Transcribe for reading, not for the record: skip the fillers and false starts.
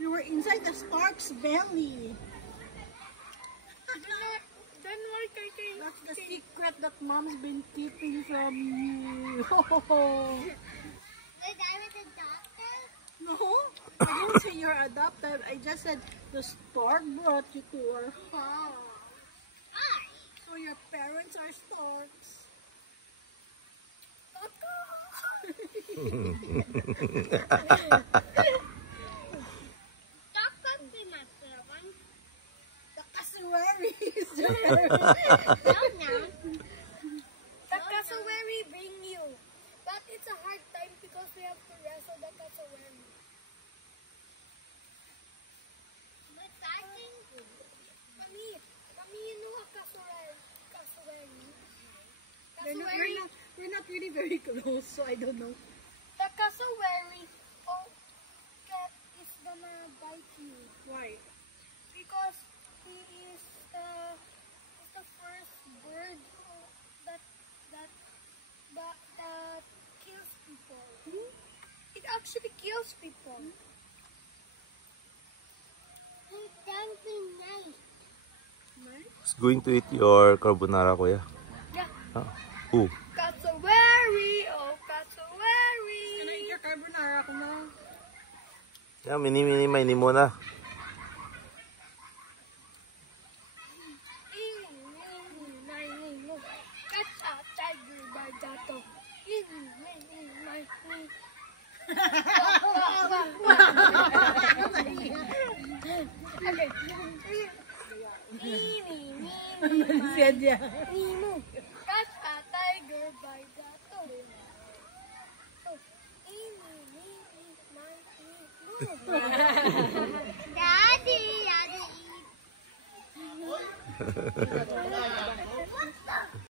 You were inside the stork's belly. Then why That's the secret that mom's been keeping from you. Did I was adopted? No, I didn't say you're adopted. I just said the stork brought you to our house. So your parents are storks. Dog can be my parents. The cassowary is No, there. no. The cassowary bring you. But it's a hard time because we have to wrestle the cassowary. But I think Mommy, you know a cassowary? We're not really very close, so I don't know. The cassowary is gonna bite you. Why? Because he is the first bird that kills people. It actually kills people. he can be nice. Who's going to eat your carbonara, kuya? Yeah. Huh? Who? Cassowary, oh cassowary. Can I eat your carbonara ko na? Yeah, mini muna. Catch a tiger by the toe. Said niya. Catch a tiger by the toe. Daddy,